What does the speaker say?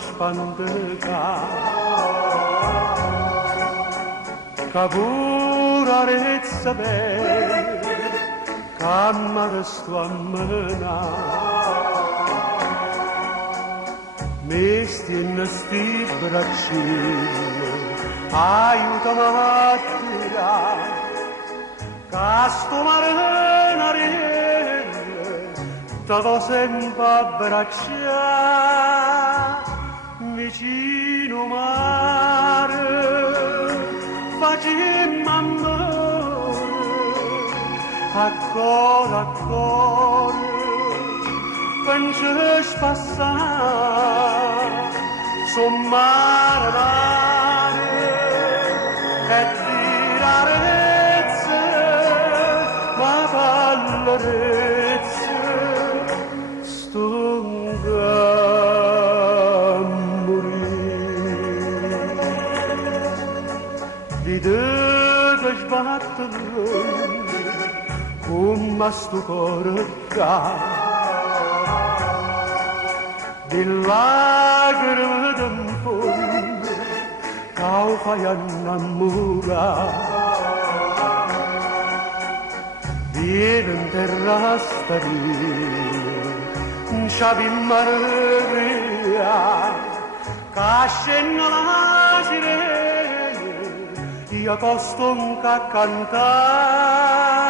spandega Cavura rezza bel Cammara sto a mena Mesti in sti braccini Aiutami a tirare Casto marinare T'avo sempre abbracciare vicino mare facemmo amore a cuore pensi passare son mare e tirarezze ma vallerezze Deve sbattere come sto cuore ca di lacrime d'un fondo che fai innamorare viene in terra starire non c'avi Maria che scende la sirena io costo un cantare